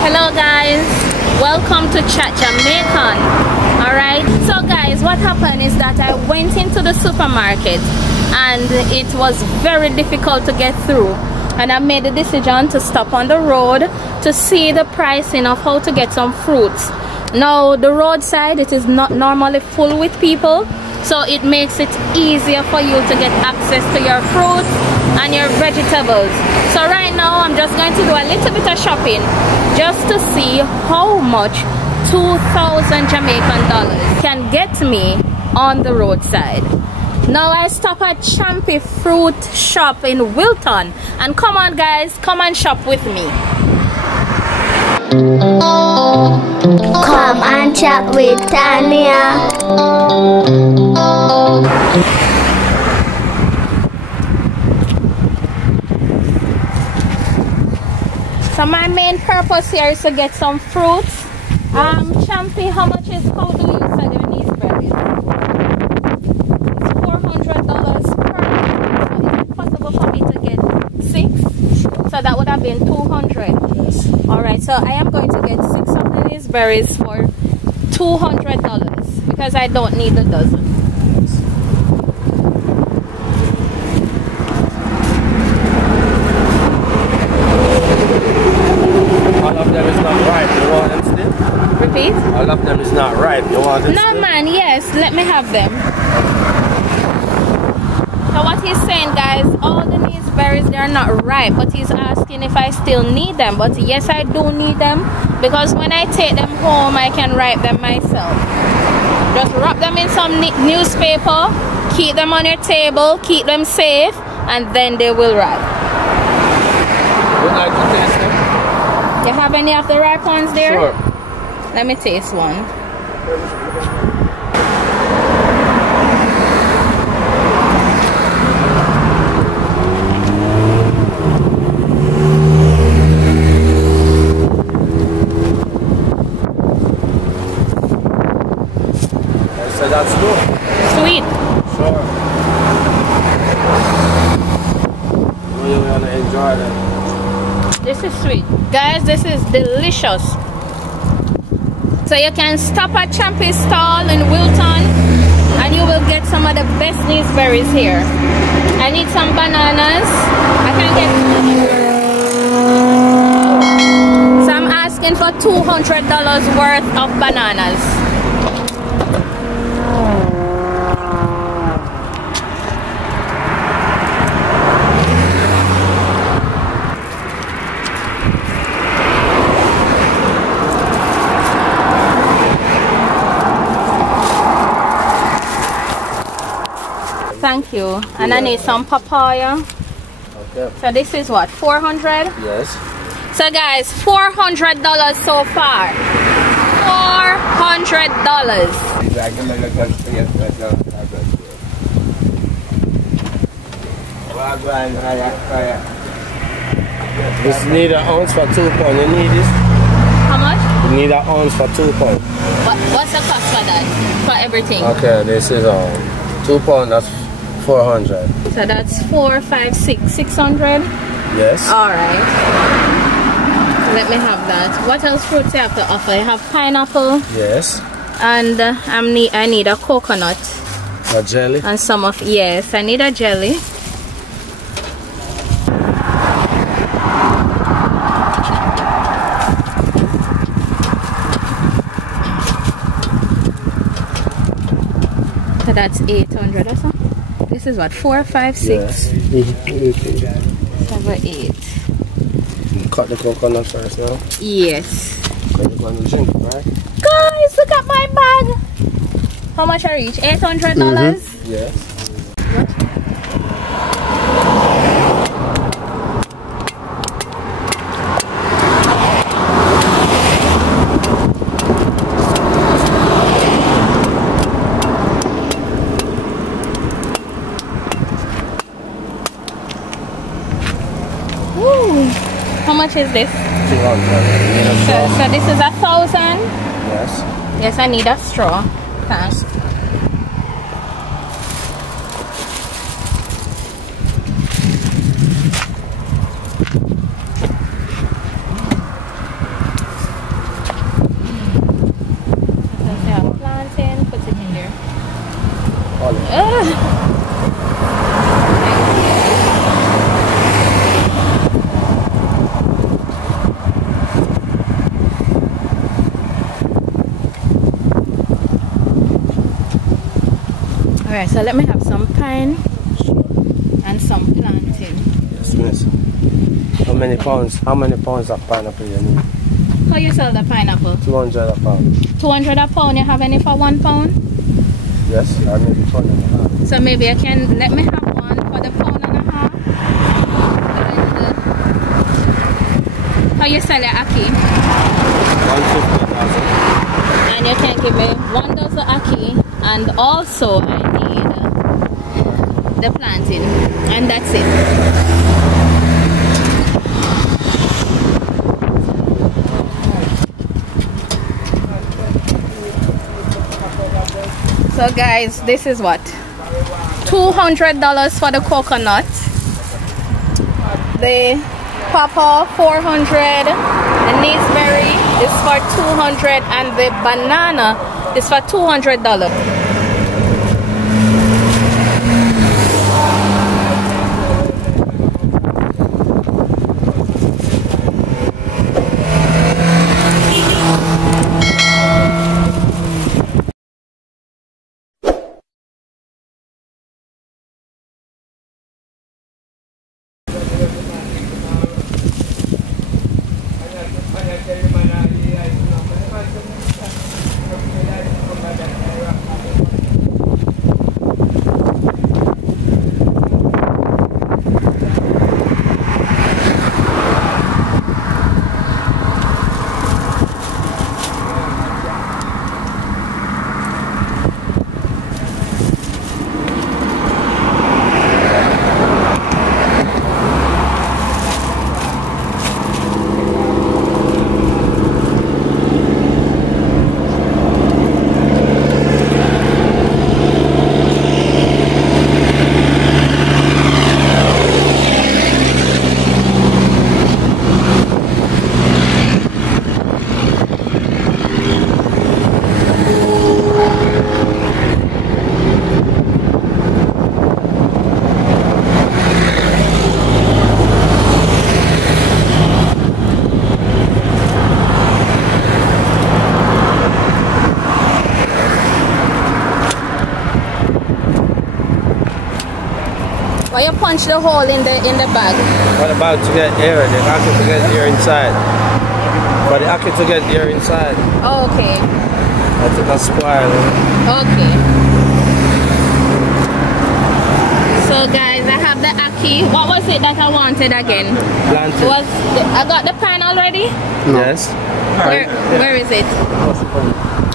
Hello guys, welcome to Jamaican. Alright, so guys, what happened is that I went into the supermarket and it was very difficult to get through, and I made the decision to stop on the road to see the pricing of how to get some fruits. Now the roadside, it is not normally full with people, so it makes it easier for you to get access to your fruits and your vegetables. So right now I'm just going to do a little bit of shopping just to see how much 2,000 Jamaican dollars can get me on the roadside. Now I stop at Champi fruit shop in Wilton, and come on guys, come and shop with me. Come and chat with Tania. So my main purpose here is to get some fruits. Champi, how do you sell these berries? It's $400 per. So is it possible for me to get 6? So that would have been 200. Yes. Alright, so I am going to get 6 of these berries for $200 because I don't need a dozen. Repeat? All of them is not ripe. You want them? No man, yes, let me have them. So what he's saying, guys, all the these berries, they're not ripe, but he's asking if I still need them. But yes, I do need them, because when I take them home I can ripe them myself. Just wrap them in some newspaper, keep them on your table, keep them safe, and then they will ripe. Would like to taste them? You have any of the ripe ones there? Sure. Let me taste one. So that's good. Sweet. Sure. Really want to enjoy that. This is sweet. Guys, this is delicious. So you can stop at Champi's stall in Wilton and you will get some of the best berries here. I need some bananas. I can get. So I'm asking for $200 worth of bananas. Thank you. And I need some papaya. Okay. So this is what, 400? Yes. So guys, $400 so far. $400. This need an ounce for £2. You need this? How much? You need an ounce for £2. What's the cost for that? For everything? Okay, this is £2. That's 400. So that's 4, 5, 6, 600. Yes. All right. Let me have that. What else fruits you have to offer? I have pineapple. Yes. And I need a coconut. A jelly. And some of, yes, I need a jelly. So that's 800 or something. This is what, 4, 5, 6, Yeah. 7, 8. Cut the coconut first now. Yes. Then you're going to drink, right? Guys, look at my bag. How much are each? $800? Yes. How much is this? 200. So this is 1,000? Yes. Yes, I need a straw. Thanks. Alright, so let me have some pine and some plantain. Yes, miss. How many pounds of pineapple you need? How you sell the pineapple? 200 a pound. 200 a pound. You have any for 1 pound? Yes, I maybe pound and a half. So maybe I can, let me have one for the £1.5 pound. How you sell your ackee? 150,000. And you can give me 1 dozen ackee, and also I need the plantain, and that's it. So guys, this is what? $200 for the coconut. The pawpaw 400. The naseberry is for 200, and the banana is for $200. Why you punch the hole in the bag? What about to get air? The ackee to get air inside. For the ackee to get air inside. Oh, okay. That's a spoil. Okay. So guys, I have the ackee. What was it that I wanted again? Plantain. I got the pine already? No. Yes. Where is it?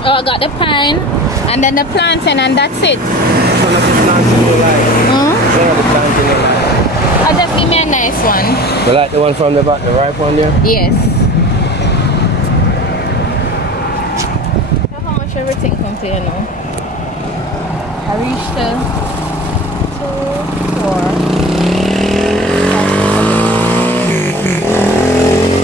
Oh, I got the pine and then the plantain, and that's it. One of the plantain you like. Huh? One of the plantain you like. Oh, just give me a nice one. You like the one from the back, the ripe one there? Yes. So how much everything comes here now? I reached the 2, 4, 5, 6.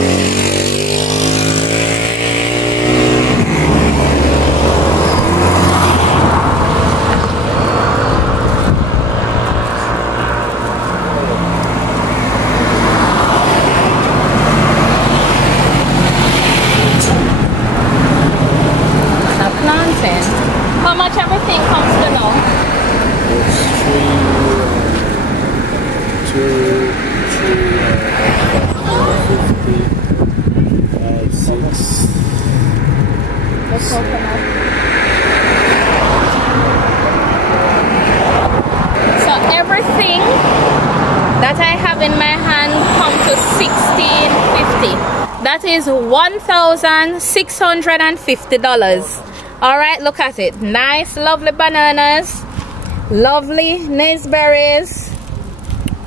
How much everything comes to now? It's 3, 2, 3, 5, 6. The coconut. So everything that I have in my hand comes to $16.50. That is $1,650. Alright, look at it. Nice, lovely bananas, lovely naseberries,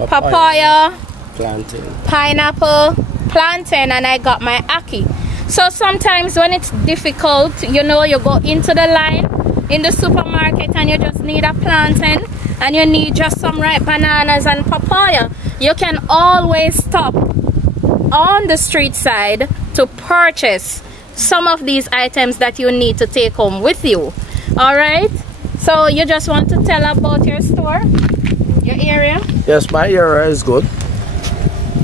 papaya, plantain, pineapple, plantain, and I got my ackee. So sometimes when it's difficult, you know, you go into the line in the supermarket and you just need a plantain and you need just some ripe bananas and papaya, you can always stop on the street side to purchase some of these items that you need to take home with you. All right, so you just want to tell about your store, your area? Yes, my area is good,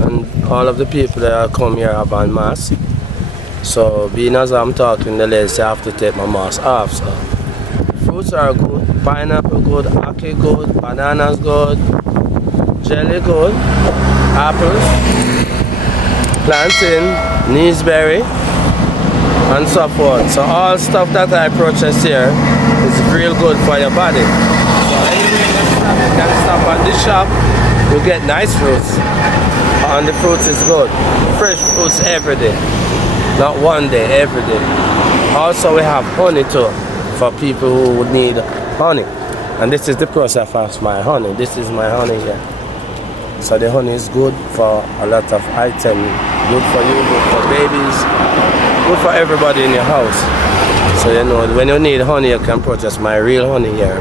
and all of the people that come here are en masse. So being as I'm talking, the ladies, I have to take my mask off. So fruits are good. Pineapple good, ackee good, bananas good, jelly good, apples, plantain, gooseberry, and so forth. So all stuff that I purchased here is real good for your body. So anyway, you can stop at this shop, you get nice fruits, and the fruits is good. Fresh fruits every day, not one day, every day. Also we have honey too, for people who would need honey. And this is the process of my honey. This is my honey here. So the honey is good for a lot of items. Good for you, good for babies, good for everybody in your house. So you know, when you need honey, you can purchase my real honey here.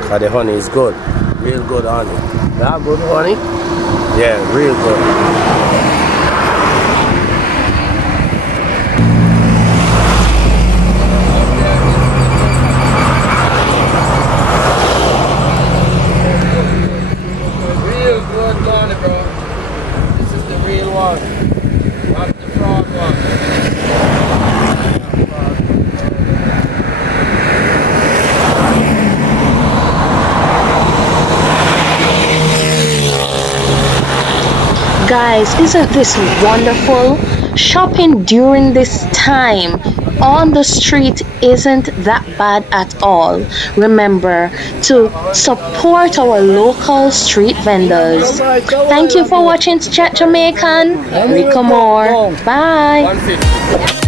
Because the honey is good. Real good honey. You have good honey? Yeah, real good. Guys, isn't this wonderful? Shopping during this time on the street isn't that bad at all. Remember to support our local street vendors. Thank you for watching Chat Jamaican. Rico more. Bye.